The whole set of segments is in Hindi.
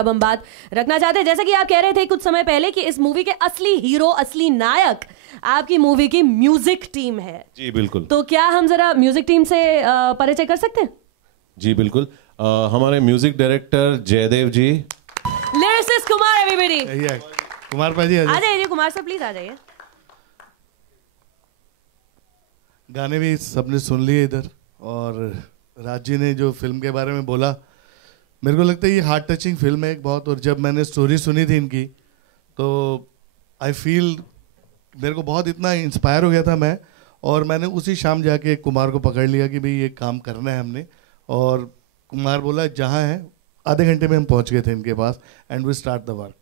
अब हम बात रखना चाहते हैं, जैसे कि आप कह रहे थे कुछ समय पहले कि इस मूवी के असली हीरो, असली नायक आपकी मूवी की म्यूजिक टीम है। जी बिल्कुल। तो क्या हम जरा म्यूजिक टीम से परिचय कर सकते हैं? जी बिल्कुल। हमारे म्यूजिक डायरेक्टर जयदेव जी, लिरिसिस्ट कुमार, एवरीबॉडी कुमार भाई जी आ जाइए। कुमार सर प्लीज आ जाइए। गाने भी सबने सुन लिए इधर, और राज जी ने जो फिल्म के बारे में बोला, मेरे को लगता है ये हार्ट टचिंग फिल्म है एक बहुत। और जब मैंने स्टोरी सुनी थी इनकी तो आई फील मेरे को बहुत इतना इंस्पायर हो गया था मैं, और मैंने उसी शाम जाके कुमार को पकड़ लिया कि भाई ये काम करना है हमने। और कुमार बोला जहाँ है, आधे घंटे में हम पहुँच गए थे इनके पास, and we start the work.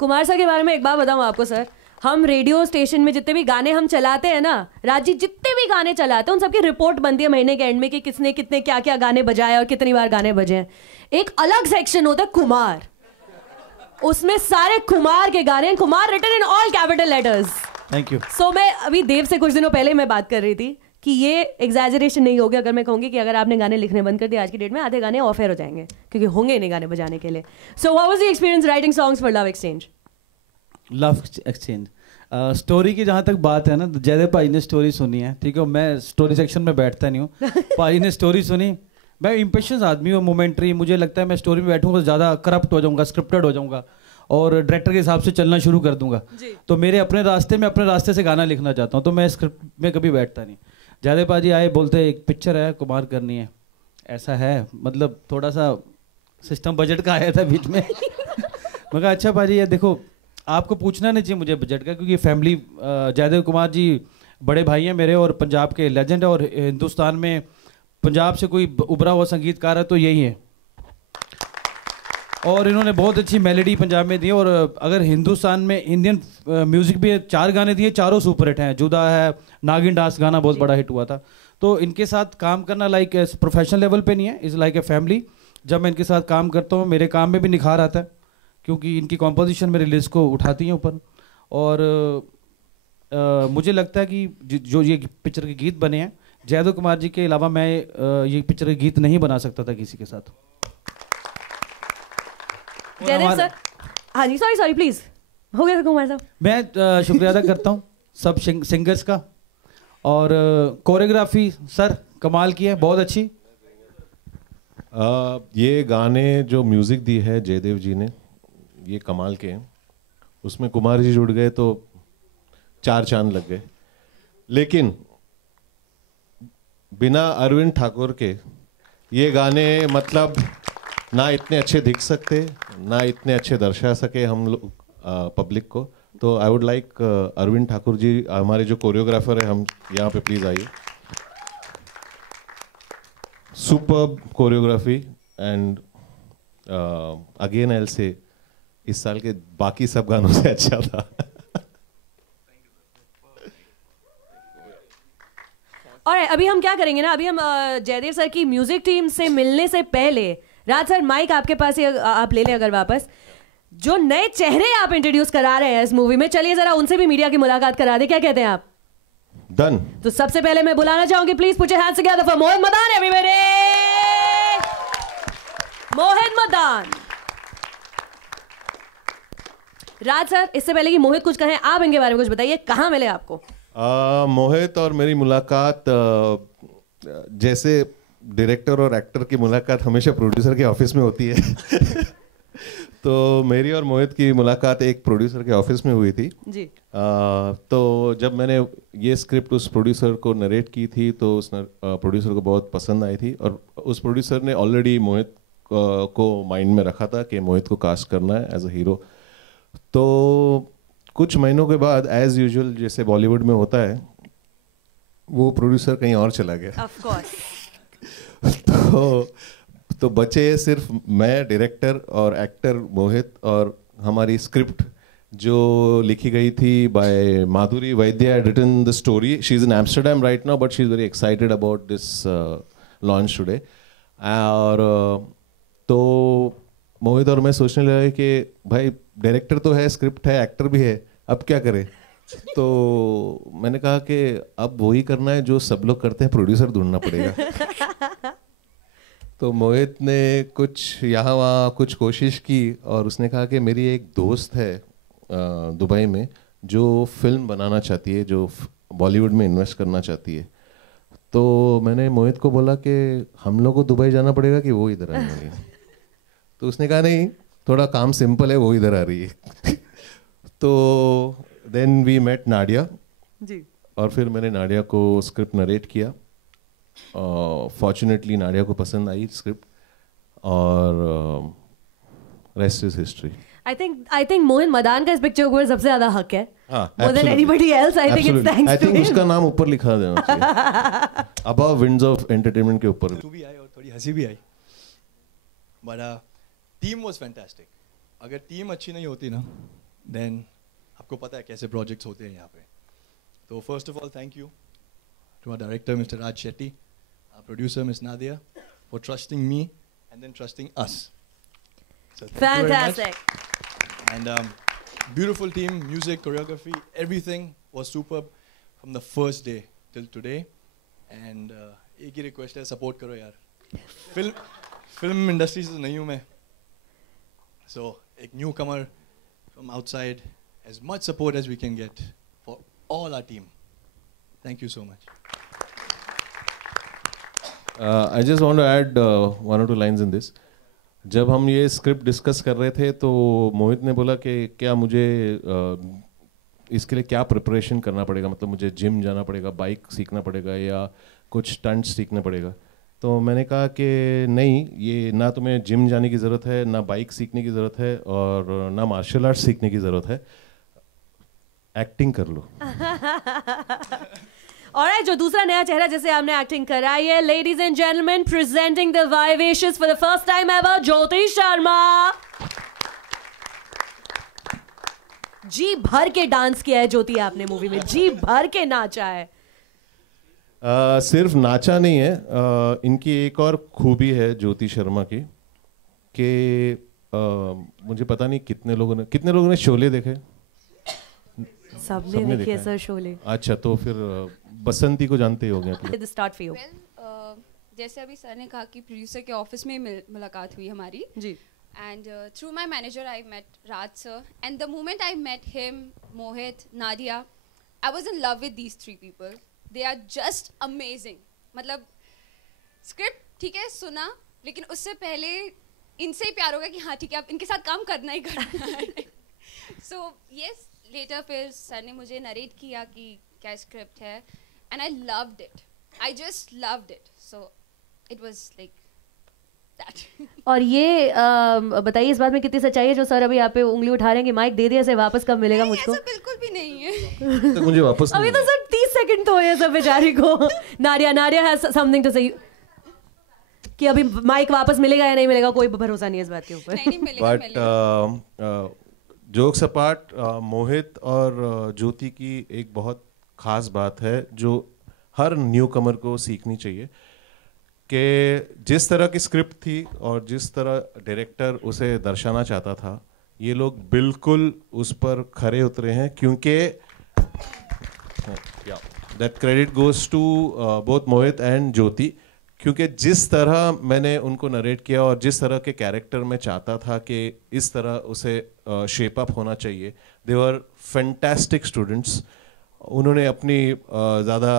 Kumar sir के बारे में एक बात बताऊं आपको सर, हम रेडियो स्टेशन में जितने भी गाने हम चलाते हैं ना, राजी जितने भी गाने चलाते हैं उन सबकी रिपोर्ट बनती है महीने के एंड में कि किसने कितने क्या क्या गाने बजाए और कितनी बार गाने बजे हैं। एक अलग सेक्शन होता है कुमार, उसमें सारे कुमार के गाने, Kumar written in all capital letters. Thank you. So मैं अभी देव से कुछ दिनों पहले मैं बात कर रही थी कि ये एग्जैजरेशन नहीं होगी अगर मैं कहूंगी कि अगर आपने गाने लिखने बंद कर दिए आज की डेट में आधे गाने ऑफ एयर हो जाएंगे, क्योंकि होंगे नहीं गाने बजाने के लिए। So what was the experience writing songs for love exchange? Love exchange story की जहाँ तक बात है ना, तो जयदेव भाई ने स्टोरी सुनी है, ठीक है, मैं स्टोरी सेक्शन में बैठता नहीं हूँ। भाई ने स्टोरी सुनी, मैं इम्पेशंस आदमी हूँ, मोमेंट्री, मुझे लगता है मैं स्टोरी में बैठूंगा तो ज़्यादा करप्ट हो जाऊंगा, स्क्रिप्टेड हो जाऊंगा और डायरेक्टर के हिसाब से चलना शुरू कर दूंगा। तो मेरे अपने रास्ते से गाना लिखना चाहता हूँ, तो मैं स्क्रिप्ट में कभी बैठता नहीं। जयदेव भाजी आए, बोलते एक पिक्चर है कुमार करनी है, ऐसा है, मतलब थोड़ा सा सिस्टम बजट का आया था बीच में। मैं कहा अच्छा भाजी ये देखो, आपको पूछना नहीं चाहिए मुझे बजट का, क्योंकि फैमिली, जयदेव कुमार जी बड़े भाई हैं मेरे और पंजाब के लेजेंड है, और हिंदुस्तान में पंजाब से कोई उभरा हुआ संगीतकार है तो यही है, और इन्होंने बहुत अच्छी मेलोडी पंजाब में दी। और अगर हिंदुस्तान में इंडियन म्यूजिक भी 4 गाने दिए, चारों सुपर हिट हैं। जुदा है, नागिन डांस गाना बहुत बड़ा हिट हुआ था। तो इनके साथ काम करना लाइक प्रोफेशनल लेवल पे नहीं है, इज़ लाइक ए फैमिली। जब मैं इनके साथ काम करता हूँ मेरे काम में भी निखार आता है, क्योंकि इनकी कॉम्पोजिशन मेरे लिस्ट को उठाती हैं ऊपर। और मुझे लगता है कि जो ये पिक्चर के गीत बने हैं, जयदेव कुमार जी के अलावा मैं ये पिक्चर के गीत नहीं बना सकता था किसी के साथ। जयदेव सर, हाँ जी, सॉरी प्लीज, हो गया कुमार साहब। मैं शुक्रिया अदा करता हूँ सब सिंगर्स का, और कोरियोग्राफी सर कमाल की है, बहुत अच्छी। ये गाने जो म्यूज़िक दी है जयदेव जी ने, ये कमाल के हैं। उसमें कुमार जी जुड़ गए तो 4 चांद लग गए। लेकिन बिना अरविंद ठाकुर के ये गाने मतलब ना इतने अच्छे दिख सकते, ना इतने अच्छे दर्शा सके हम लोग पब्लिक को। तो I would like Arvind Thakur ji, हमारे जो कोरियोग्राफर है, हम यहाँ पे प्लीज आइए। Superb choreography, and again I will say इस साल के बाकी सब गानों से अच्छा था। और अभी हम क्या करेंगे ना, अभी हम जयदेव सर की म्यूजिक टीम से मिलने से पहले, राज सर माइक आपके पास ही आप ले लें अगर वापस। जो नए चेहरे आप इंट्रोड्यूस करा रहे हैं इस मूवी में, चलिए जरा उनसे भी मीडिया की मुलाकात करा दे, क्या कहते हैं आप? डन। तो सबसे पहले मैं बुलाना चाहूंगी, please put your hands together for Mohit Madan, everybody. Mohit Madan. Raj sir, इससे पहले कि मोहित कुछ कहें, आप इनके बारे में कुछ बताइए, कहाँ मिले आपको? मोहित और मेरी मुलाकात जैसे डायरेक्टर और एक्टर की मुलाकात हमेशा प्रोड्यूसर के ऑफिस में होती है। तो मेरी और मोहित की मुलाकात एक प्रोड्यूसर के ऑफिस में हुई थी जी। तो जब मैंने ये स्क्रिप्ट उस प्रोड्यूसर को नरेट की थी तो उस प्रोड्यूसर को बहुत पसंद आई थी, और उस प्रोड्यूसर ने ऑलरेडी मोहित को माइंड में रखा था कि मोहित को कास्ट करना है एज अ हीरो। तो कुछ महीनों के बाद एज यूजुअल जैसे बॉलीवुड में होता है, वो प्रोड्यूसर कहीं और चला गया। Of course. तो बचे सिर्फ मैं, डायरेक्टर और एक्टर मोहित, और हमारी स्क्रिप्ट जो लिखी गई थी by Madhuri Vaidya, written the story. She is in Amsterdam right now, but she is very excited about this launch today. और तो मोहित और मैं सोचने लगे कि भाई डायरेक्टर तो है, स्क्रिप्ट है, एक्टर भी है, अब क्या करें? तो मैंने कहा कि अब वही करना है जो सब लोग करते हैं, प्रोड्यूसर ढूंढना पड़ेगा। तो मोहित ने कुछ यहाँ वहाँ कुछ कोशिश की और उसने कहा कि मेरी एक दोस्त है दुबई में जो फिल्म बनाना चाहती है, जो बॉलीवुड में इन्वेस्ट करना चाहती है। तो मैंने मोहित को बोला कि हम लोग को दुबई जाना पड़ेगा कि वो इधर आने वाली है। तो उसने कहा नहीं, थोड़ा काम सिंपल है, वो इधर आ रही है। तो देन वी मेट नाडिया जी। और फिर मैंने नाडिया को स्क्रिप्ट नरेट किया। फॉर्चुनेटली नाडिया को पसंद आई स्क्रिप्ट और rest is history. I think Mohan Madan का इस पिक्चर को सबसे ज्यादा हक है। हाँ, More than anybody else, I think it's thanks to him. उसका नाम ऊपर लिखा देना चाहिए, Above Winds of Entertainment के ऊपर। तू भी आई और थोड़ी हंसी भी आई, बट टीम वाज फैंटास्टिक। अगर टीम अच्छी नहीं होती ना, देन आपको पता है कैसे प्रोजेक्ट्स होते हैं यहाँ पे। तो first of all thank you to our director mister Raj Shetty, our producer miss Nadia for trusting me and then trusting us. Fantastic. And beautiful team, music, choreography, everything was superb from the first day till today. And एक ही request है, support करो यार। film industry से नहीं हूँ मैं, so एक newcomer from outside, as much support as we can get for all our team. Thank you so much. I just want to add one or two lines in this. जब हम ये स्क्रिप्ट डिस्कस कर रहे थे तो मोहित ने बोला कि क्या मुझे इसके लिए क्या प्रिपरेशन करना पड़ेगा, मतलब मुझे जिम जाना पड़ेगा, बाइक सीखना पड़ेगा या कुछ स्टंट्स सीखना पड़ेगा। तो मैंने कहा कि नहीं, ये ना तुम्हें जिम जाने की ज़रूरत है, ना बाइक सीखने की ज़रूरत है और ना मार्शल आर्ट्स सीखने की ज़रूरत है, एक्टिंग कर लो। और जो दूसरा नया चेहरा जिसे हमने एक्टिंग कराई है, ladies and gentleman, presenting the vivacious for the first time ever, Jyoti Sharma. जी भर के डांस किया है ज्योति आपने मूवी में, जी भर के नाचा है। सिर्फ नाचा नहीं है, इनकी एक और खूबी है ज्योति शर्मा की कि मुझे पता नहीं कितने लोगों ने शोले देखे। सबने देखे सर शोले। अच्छा, तो फिर बसंती को जानते ही होंगे। Start for you. जैसे अभी सर ने कहा कि प्रोड्यूसर के ऑफिस में मुलाकात हुई हमारी जी, and through my manager I met Raj sir and the moment I met him, Mohit, Nadia, I was in love with these three people. They are just amazing. मतलब स्क्रिप्ट ठीक है सुना, लेकिन उससे पहले इनसे ही प्यार हो गया कि हाँ ठीक है अब इनके साथ काम करना ही करना है। सो यस, लेटर फिर सर ने मुझे नरेट किया कि क्या स्क्रिप्ट है and I loved it, I just loved it, so it was like that. और ये बताइए इस बात में कितनी सच्चाई है जो सर अभी आप पे उंगली उठा रहे हैं कि माइक दे दिया, से वापस कब मिलेगा मुझको? ऐसा बिल्कुल भी नहीं है। तो मुझे वापस अभी तो सर 30 सेकंड तो है सब बेचारी को। नाडिया हैज समथिंग टू से कि अभी माइक वापस मिलेगा या नहीं मिलेगा, कोई भरोसा नहीं है इस बात के ऊपर। नहीं मिलेगा, बट जोक्स अपार्ट, मोहित और ज्योति की एक बहुत ख़ास बात है जो हर न्यू कमर को सीखनी चाहिए कि जिस तरह की स्क्रिप्ट थी और जिस तरह डायरेक्टर उसे दर्शाना चाहता था, ये लोग बिल्कुल उस पर खरे उतरे हैं। क्योंकि that credit goes to both Mohit and Jyoti, क्योंकि जिस तरह मैंने उनको नरेट किया और जिस तरह के कैरेक्टर मैं चाहता था कि इस तरह उसे शेप अप होना चाहिए, दे वर फैंटास्टिक स्टूडेंट्स। उन्होंने अपनी ज़्यादा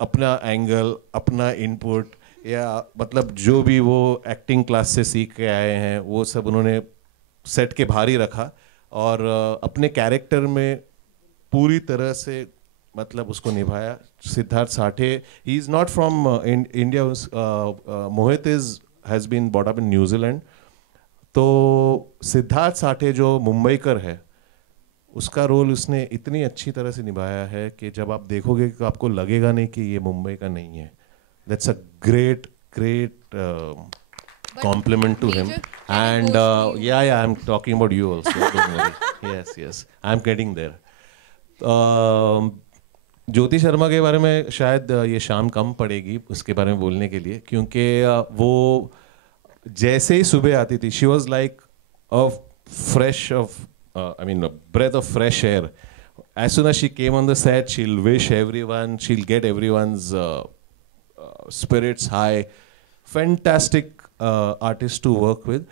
अपना एंगल, अपना इनपुट या मतलब जो भी वो एक्टिंग क्लास से सीख के आए हैं वो सब उन्होंने सेट के बाहर ही रखा और अपने कैरेक्टर में पूरी तरह से मतलब उसको निभाया। Siddharth Sathe, he is not from India, Mohit has been bought up in New Zealand. तो सिद्धार्थ साठे जो मुंबईकर है, उसका रोल उसने इतनी अच्छी तरह से निभाया है कि जब आप देखोगे तो आपको लगेगा नहीं कि ये मुंबई का नहीं है। That's a great compliment to him. And yeah, I'm talking about you also. Don't worry. Yes, I'm getting there. Jyoti Sharma के बारे में शायद ये शाम कम पड़ेगी उसके बारे में बोलने के लिए, क्योंकि वो जैसे ही सुबह आती थी, she was like a fresh of breath of fresh air. As soon as she came on the set, she'll wish everyone, she'll get everyone's spirits high, fantastic artist to work with.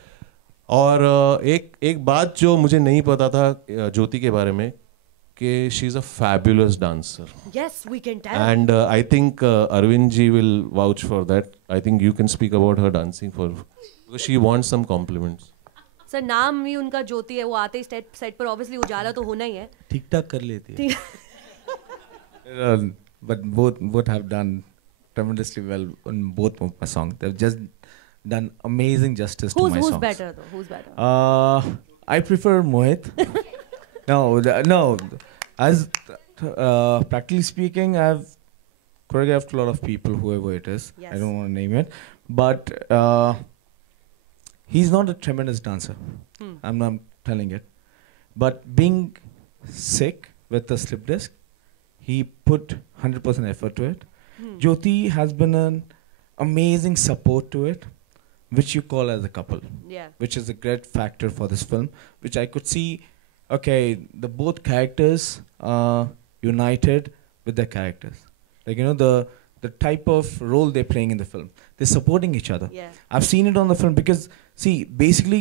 और एक बात जो मुझे नहीं पता था ज्योति के बारे में, कि she is a fabulous dancer. Yes, we can tell. And I think Arvind ji will vouch for that. I think you can speak about her dancing because she wants some compliments. Sir नाम ही उनका ज्योति है, वो आते ही सेट पर ऑब्वियसली उजाला तो होना ही है। ठीक ठाक कर लेती है। But both have done tremendously well on both of my songs. They've just done amazing justice to my songs. Who's better though? Who's better? I prefer Mohit. No. As practically speaking, I've choreographed a lot of people, whoever it is. Yes. I don't want to name it, but he's not a tremendous dancer. I'm not telling it, but being sick with the slip disc, he put 100% effort to it. Jyoti has been an amazing support to it, which you call as a couple. Yeah. Which is a great factor for this film, which I could see. Okay, the both characters united with their characters. Like, you know, the type of role they're playing in the film. They're supporting each other. Yeah. I've seen it on the film because, see, basically,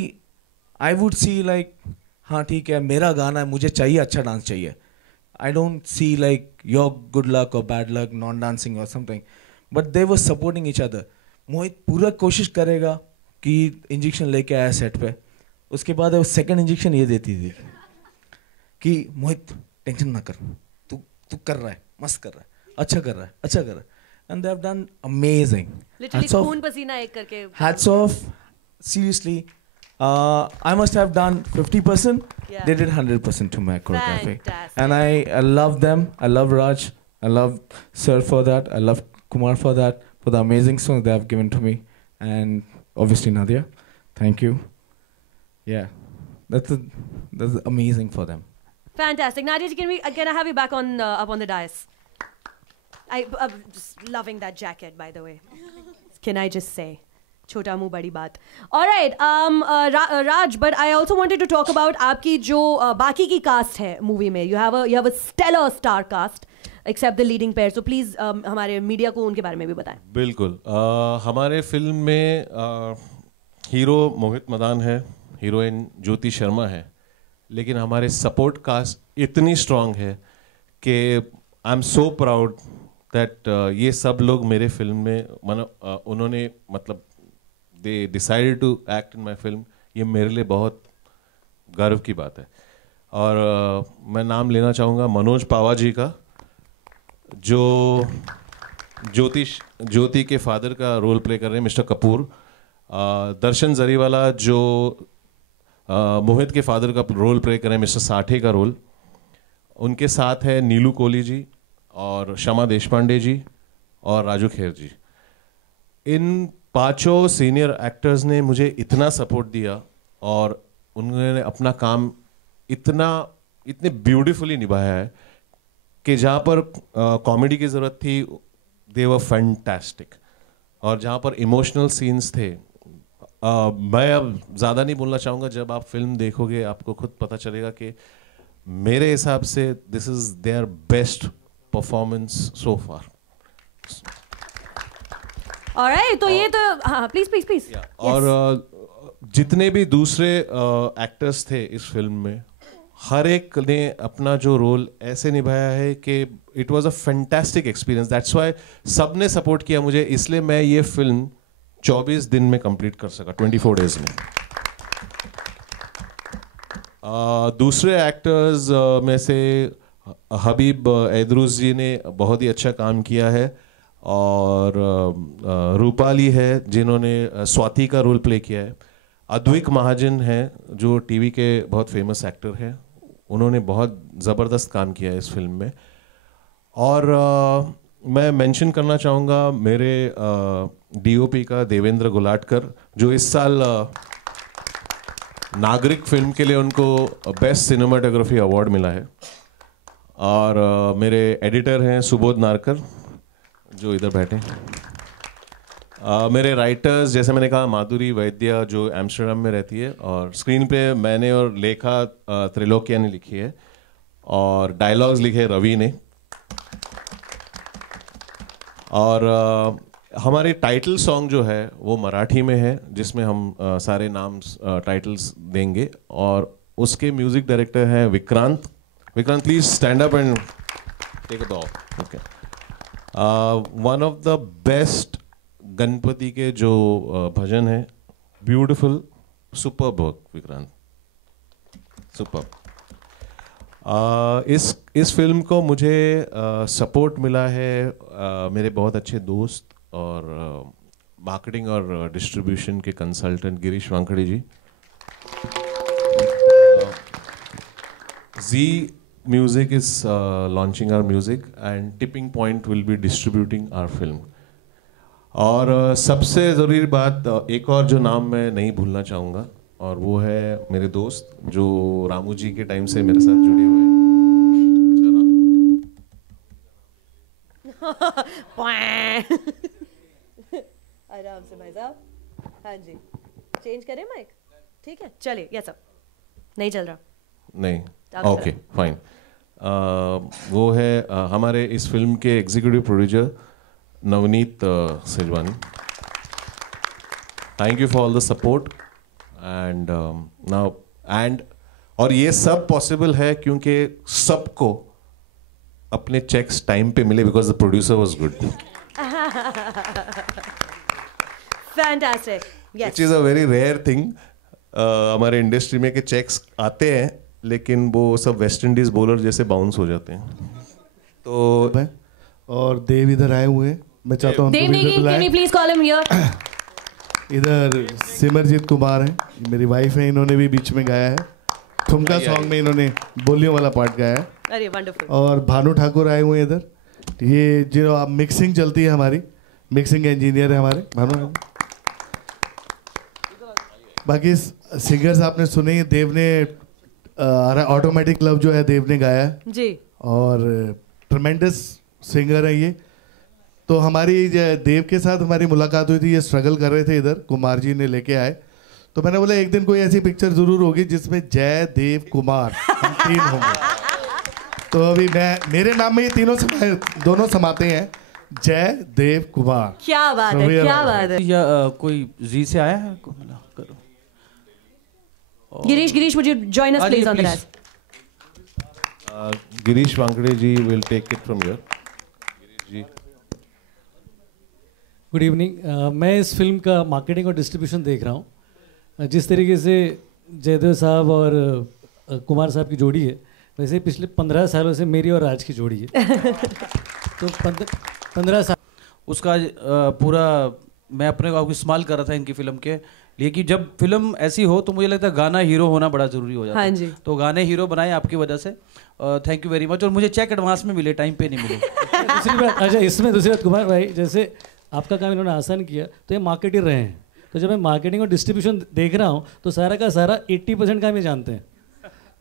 I would see like, हाँ ठीक है, मेरा गाना है, मुझे चाहिए अच्छा डांस चाहिए. I don't see like your good luck or bad luck, non-dancing or something. But they were supporting each other. मोहित पूरा कोशिश करेगा कि इंजेक्शन लेके आया सेट पे. उसके बाद वो सेकंड इंजेक्शन ये देती थी कि मोहित टेंशन ना कर, तू कर रहा है, मस्त कर रहा है, अच्छा कर रहा है. And they have done amazing. Literally खून पसीना एक करके. Hats off. Seriously, I must have done 50%. Yeah. They did 100% to my choreography. Fantastic. And I love them. I love Raj. I love Sir for that. I love Kumar for that. For the amazing song they have given to me. And obviously Nadia. Thank you. Yeah. That's amazing for them. Fantastic. Nadia, can I have you back on up on the dais? I'm just loving that jacket, by the way. Can I just say? छोटा मुंह बड़ी बात. All right, Raj, but I also wanted to talk about आपकी जो बाकी की cast है movie में. You have a stellar star cast, except the leading pair. So please हमारे media को उनके बारे में भी बताएं. बिल्कुल. हमारे फिल्म में हीरो मोहित मदान है, हीरोइन ज्योति शर्मा है, लेकिन हमारे सपोर्ट कास्ट इतनी स्ट्रांग है कि I am so proud that ये सब लोग मेरे फिल्म में उन्होंने मतलब they decided to act in my film. ये मेरे लिए बहुत गर्व की बात है. और मैं नाम लेना चाहूँगा मनोज पावा जी का, जो ज्योति के फादर का रोल प्ले कर रहे हैं, मिस्टर कपूर. दर्शन जरीवाला जो मोहित के फादर का रोल प्ले कर रहे हैं, मिस्टर साठे का रोल. उनके साथ है नीलू कोहली जी और शमा देशपांडे जी और राजू खेर जी. इन पांचों सीनियर एक्टर्स ने मुझे इतना सपोर्ट दिया और उन्होंने अपना काम इतने ब्यूटीफुली निभाया है कि जहाँ पर कॉमेडी की ज़रूरत थी दे वर फैंटास्टिक, और जहाँ पर इमोशनल सीन्स थे मैं अब ज़्यादा नहीं बोलना चाहूँगा. जब आप फिल्म देखोगे आपको खुद पता चलेगा कि मेरे हिसाब से this is their best performance so far. Alright, तो ये तो हाँ प्लीज. और जितने भी दूसरे एक्टर्स थे इस फिल्म में, हर एक ने अपना जो रोल ऐसे निभाया है कि it was a fantastic experience. That's why सब ने सपोर्ट किया मुझे, इसलिए मैं ये फिल्म 24 दिन में कंप्लीट कर सका, 24 डेज में. दूसरे एक्टर्स में से हबीब एदरूस जी ने बहुत ही अच्छा काम किया है, और रूपाली है जिन्होंने स्वाति का रोल प्ले किया है. अद्विक महाजन है जो टीवी के बहुत फेमस एक्टर हैं, उन्होंने बहुत ज़बरदस्त काम किया है इस फिल्म में. और मैं मेंशन करना चाहूँगा मेरे डीओपी का देवेंद्र गुलाटकर, जो इस साल नागरिक फिल्म के लिए उनको बेस्ट सिनेमाटोग्राफी अवार्ड मिला है. और मेरे एडिटर हैं सुबोध नारकर जो इधर बैठे हैं. मेरे राइटर्स जैसे मैंने कहा माधुरी वैद्या जो एम्स्टर्डम में रहती है, और स्क्रीन पे मैंने और लेखा त्रिलोकिया ने लिखी है, और डायलॉग्स लिखे रवि ने. और हमारे टाइटल सॉन्ग जो है वो मराठी में है, जिसमें हम सारे नाम टाइटल्स देंगे, और उसके म्यूजिक डायरेक्टर हैं Vikrant. Vikrant, please stand up and take a bow. Okay. One of the best Ganpati के जो भजन है, beautiful, superb work Vikrant, superb. इस फिल्म को मुझे सपोर्ट मिला है मेरे बहुत अच्छे दोस्त और मार्केटिंग और डिस्ट्रीब्यूशन के consultant Girish Wankhede ji. Zee music is launching our music and tipping point will be distributing our film. और सबसे ज़रूरी बात, एक और जो नाम मैं नहीं भूलना चाहूँगा, और वो है मेरे दोस्त जो रामू जी के टाइम से मेरे साथ जुड़े हुए हैं. आराम से भाई साहब. हाँ जी, चेंज करें माइक? ठीक है, चलिए. ये सब नहीं चल रहा? नहीं, ओके फाइन. वो है हमारे इस फिल्म के executive producer Navneet Sejwani. Thank you for all the support and now और ये सब पॉसिबल है क्योंकि सबको अपने चेक्स टाइम पे मिले because the producer was good. Fantastic. Yes, which is a very rare thing हमारे इंडस्ट्री में, कि चेक्स आते हैं लेकिन वो सब वेस्ट इंडीज बॉलर जैसे बाउंस हो जाते हैं. तो और देव इधर आए हुए हैं, मैं चाहता हूँ Dev Negi, can you please call him here? इधर सिमरजीत कुमार हैं, मेरी वाइफ है, इन्होंने भी बीच में गाया है. ठुमका सॉन्ग में इन्होंने बोलियों वाला पार्ट गाया है. अरे वंडरफुल. और भानु ठाकुर आए हुए हैं इधर. ये जो आप मिक्सिंग चलती है हमारी, मिक्सिंग इंजीनियर है हमारे भानु. बाकी सिंगर्स आपने सुने, देव ने ऑटोमेटिक लव जो है देव ने गाया है जी, और ट्रमेंडस सिंगर है ये. तो हमारी देव के साथ हमारी मुलाकात हुई थी, ये स्ट्रगल कर रहे थे इधर, कुमार जी ने लेके आए. तो मैंने बोला एक दिन कोई ऐसी पिक्चर जरूर होगी जिसमें जय देव कुमार हम तीन होंगे. तो अभी मेरे नाम में ये तीनों दोनों समाते हैं, जय देव कुमार. क्या बात है, क्या बात है. या कोई जी से आया है? करो. Girish, would you join us please on the dais? Girish Wankhede ji will take it from here. Girish ji. Good evening. मैं इस फिल्म का मार्केटिंग और डिस्ट्रीब्यूशन देख रहा हूँ. जिस तरीके से जयदेव साहब और कुमार साहब की जोड़ी है, वैसे पिछले 15 सालों से मेरी और राज की जोड़ी है. तो 15 साल उसका पूरा मैं अपने को इस्तेमाल कर रहा था इनकी फिल्म के लिए कि जब फिल्म ऐसी हो तो मुझे लगता है गाना हीरो होना बड़ा ज़रूरी हो जाता है. हाँ जी. तो गाने हीरो बनाए आपकी वजह से. Thank you very much. और मुझे चेक एडवांस में मिले, टाइम पे नहीं मिले. दूसरी बात, अच्छा इसमें दूसरी बात कुमार भाई, जैसे आपका काम इन्होंने आसान किया, तो ये मार्केटर रहे हैं. तो जब मैं मार्केटिंग और डिस्ट्रीब्यूशन देख रहा हूँ तो सारा का सारा 80% काम ये जानते हैं.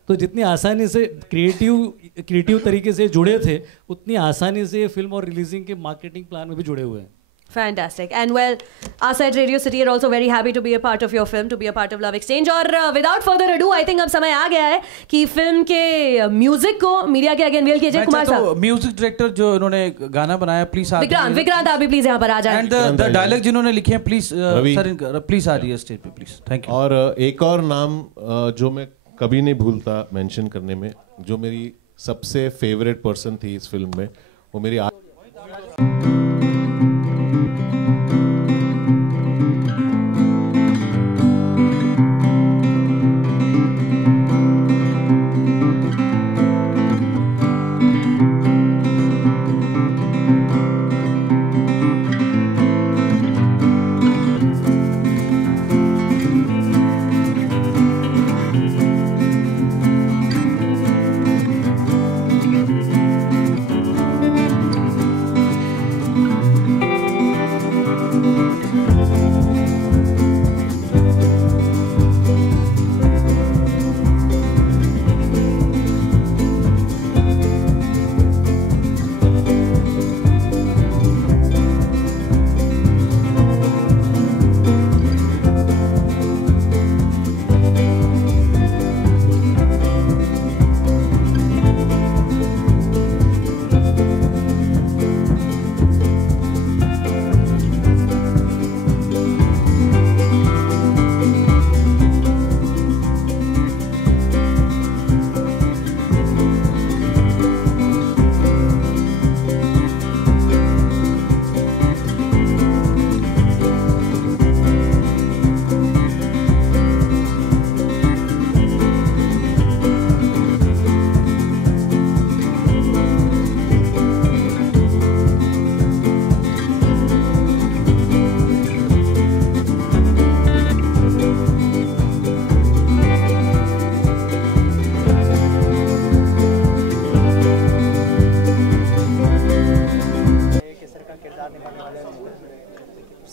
तो जितनी आसानी से क्रिएटिव तरीके से जुड़े थे, उतनी आसानी से ये फिल्म और रिलीजिंग के मार्केटिंग प्लान में भी जुड़े हुए हैं. Fantastic. And well, us at Radio City are also very happy to be a part of your film, to be a part of Love Exchange. और without further ado, I think अब समय आ गया है कि फिल्म के म्यूजिक को मीडिया के आगे अनवील कीजिए. कुमार साहब, म्यूजिक डायरेक्टर जो इन्होंने गाना बनाया, प्लीज विक्रांत आप भी प्लीज यहाँ पर आ जाएं. एंड द डायलॉग जिन्होंने लिखे हैं, प्लीज सर प्लीज आ जाइए स्टेज पे प्लीज. Thank you. और एक और नाम जो मैं कभी नहीं भूलता मेंशन करने में, जो मेरी सबसे फेवरेट पर्सन थी इस फिल्म में, वो मेरी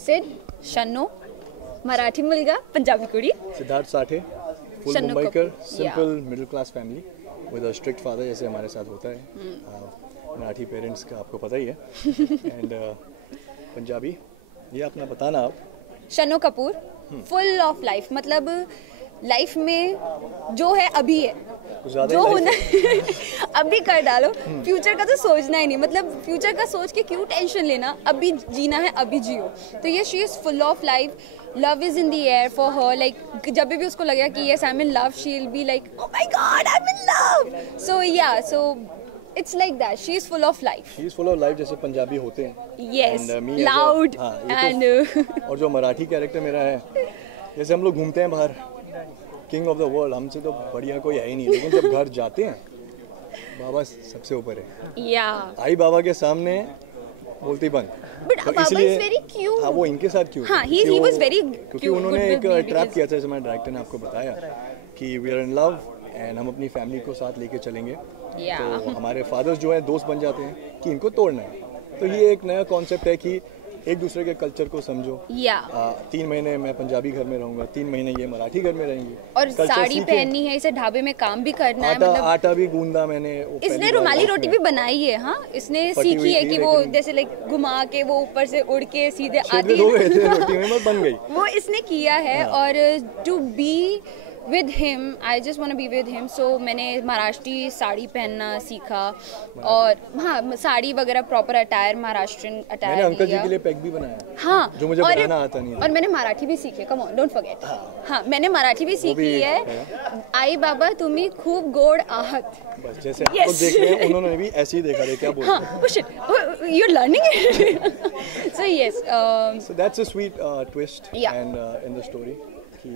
सिड, शन्नो, मराठी मुलगा, पंजाबी कुड़ी. Siddharth Sathe, full Shannu Mumbaikar, Kapoor, simple middle class family with a strict father, जैसे हमारे साथ होता है. मराठी पेरेंट्स का आपको पता ही है. एंड पंजाबी, ये अपना बताना आप. शन्नो कपूर, फुल ऑफ लाइफ, मतलब लाइफ में जो है अभी है, जो होना अभी कर डालो. फ्यूचर का तो सोचना ही नहीं, मतलब फ्यूचर का सोच के क्यों टेंशन लेना, अभी जीना है अभी जियो. तो ये she is full of life. Love is in the air for her. Like जब भी उसको लगेगा कि yes I am in love, she will be like oh my god I am in love. So yeah, so it's like that. She is full of life. She is full of life, जैसे पंजाबी होते हैं. Yes, me loud and और जो मराठी कैरेक्टर मेरा है, जैसे हम लोग घूमते हैं बाहर, किंग ऑफ द वर्ल्ड, हमसे तो बढ़िया कोई है ही नहीं, लेकिन जब घर जाते हैं बाबा सबसे ऊपर है. yeah. आई बाबा के सामने बोलती बंद. But Baba is very cute. हाँ, वो इनके साथ क्यों? हाँ, he was very क्योंकि cute, उन्होंने good एक with me ट्रैप because- किया था, जैसे हमारे डायरेक्टर ने आपको बताया कि we are in love and हम अपनी फैमिली को साथ लेके चलेंगे. Yeah. तो हमारे फादर्स जो है दोस्त बन जाते हैं कि इनको तोड़ना है. तो ये एक नया कॉन्सेप्ट है कि एक दूसरे के कल्चर को समझो. Yeah. 3 महीने मैं पंजाबी घर में रहूंगा, 3 महीने ये मराठी घर में रहेंगी. और Culture साड़ी सीखें. पहननी है, इसे ढाबे में काम भी करना है, आटा मतलब आटा भी गूंदा मैंने. वो इसने पहली बार रुमाली life रोटी में. भी बनाई है. हाँ, इसने फटी सीखी हुई है थी, कि वो लेकिन- जैसे लाइक घुमा के वो ऊपर से उड़ के सीधे छेद आती हो गए थे है. रोटी में, बस बन गई. वो इसने किया है. और to be with him, I just want to be with him. So मैंने महाराष्ट्री साड़ी पहनना सीखा, और हाँ साड़ी वगैरह प्रॉपर अटायर, महाराष्ट्रियन मैंने अटायर अंकल जी लिया. के लिए पैक भी बनाया. हाँ, जो मुझे और बनाना आता नहीं है. और मैंने मराठी भी सीखी, कम ऑन डोंट फॉरगेट. हाँ, मैंने मराठी भी सीखी भी है. आई बाबा तुम्ही खूप गोड आहात. बस जैसे आप लोग देख रहे हैं, उन्होंने भी ऐसे ही देखा थे. क्या बोल रहे हैं? हाँ, push it. You're learning it. So yes. So that's a sweet twist Yeah. and in the story कि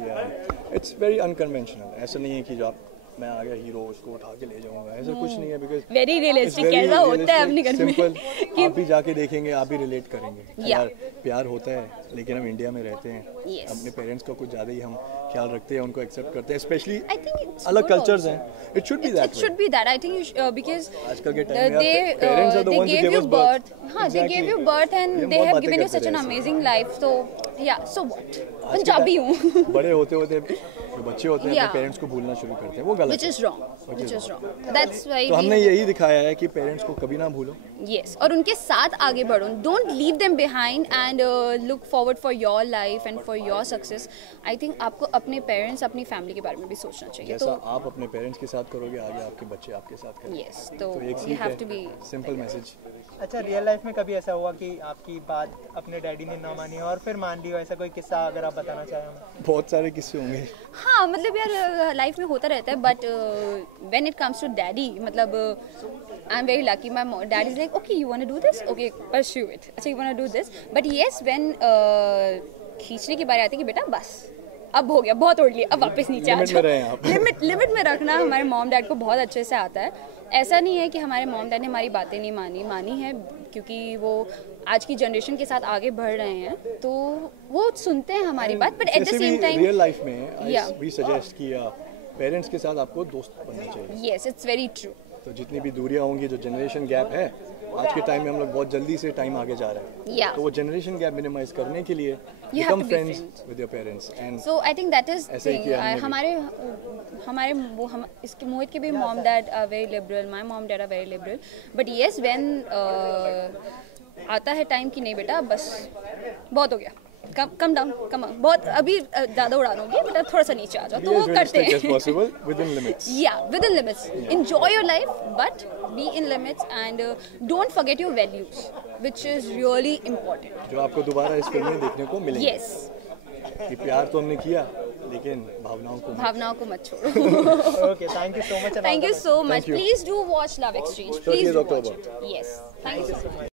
it's very unconventional. ऐसा नहीं है कि जो आप मैं आ गया हीरो उसको उठा के ले जाऊंगा, ऐसा कुछ नहीं है. Because Very realistic. कैसा होता है अपने घर में सिंपल. आप भी जाके देखेंगे, आप भी रिलेट करेंगे. Yeah. यार प्यार होता है, लेकिन हम इंडिया में रहते हैं. Yes. अपने पेरेंट्स का कुछ ज़्यादा ही हम ख्याल रखते हैं, उनको एक्सेप्ट करते हैं. स्पेशली I think it's अलग good कल्चर्स also. हैं. It should be that It way. should be that. I think you because आजकल के टाइम में they parents are the they ones who gave gave you us birth. हाँ, they gave you birth ये and हम they बहुत have बातें given you करते such an रहे हैं. amazing life. So yeah, so what? आज के पंजाबी हूँ. बड़े होते होते जो बच्चे होते हैं Yeah. अपने पेरेंट्स को भूलना शुरू करते हैं, वो गलत Which है. is wrong. Which is wrong. That's why तो हमने यही दिखाया है कि पेरेंट्स को कभी ना भूलो. Yes, और उनके साथ आगे बढ़ो. Don't leave them behind and look forward for your life and for your success. I think आपको अपने पेरेंट्स, अपनी फैमिली के बारे में भी सोचना चाहिए. जैसा तो आप अपने पेरेंट्स के साथ करोगे, आगे आपके बच्चे आपके साथ करेंगे. yes, तो तो एक you सीख have to be. है, सिंपल मैसेज. अच्छा, रियल लाइफ में कभी ऐसा हुआ कि आपकी बात अपने डैडी ने ना मानी और फिर मान ली हो, ऐसा कोई किस्सा अगर आप बताना चाहें हमें? बहुत सारे किस्से होंगे. हाँ, मतलब यार लाइफ में होता रहता है. But when it comes to daddy, मतलब I am very lucky. My daddy is like okay you want to do this, okay pursue it. अच्छा you want to do this. But yes when खींचने की बारी आती है कि बेटा बस अब हो गया, बहुत उड़ लिया, अब वापस नीचे आ लिमिट में रहें आप. जाओ. लिमिट में रखना हमारे मॉम डैड को बहुत अच्छे से आता है. ऐसा नहीं है कि हमारे मॉम डैड ने हमारी बातें नहीं मानी है, क्योंकि वो आज की जनरेशन के साथ आगे बढ़ रहे हैं, तो वो सुनते हैं हमारी बात. बट एट द जैसे सेम भी टाइम रियल लाइफ में Yeah. वी सजेस्ट कि पेरेंट्स के साथ आपको दोस्त बनना चाहिए. Yes it's very true. तो जितनी भी दूरियां होंगी, जो जनरेशन गैप है, आज के टाइम में हम लोग बहुत जल्दी से टाइम आगे जा रहे हैं. Yeah. तो वो जनरेशन गैप मिनिमाइज करने के लिए have become to be friends friends. With your parents. And so I think that is ऐसे ही किया हमने भी. हमारे वो हम इसके मोहित के भी mom dad are very liberal, my mom dad are very liberal. But yes when आता है टाइम कि नहीं बेटा बस बहुत हो गया, कम डाउन, कम बहुत अभी ज़्यादा उड़ा लोगे, बेटा थोड़ा सा नीचे आ जाओ, तो वो करते हैं. Possible with in limits. Yeah, within limits. Enjoy your life, but be in limits and don't forget your values, which is really important. जो आपको दोबारा इस फिल्म में देखने को मिलेंगे. Yes. कि प्यार तो हमने किया, लेकिन भावनाओं को मत छोड़ो. Okay, thank you so much. Thank you so much. you. Please do watch Love Exchange. 30th Please do October. watch it. Yes. Thank you so much.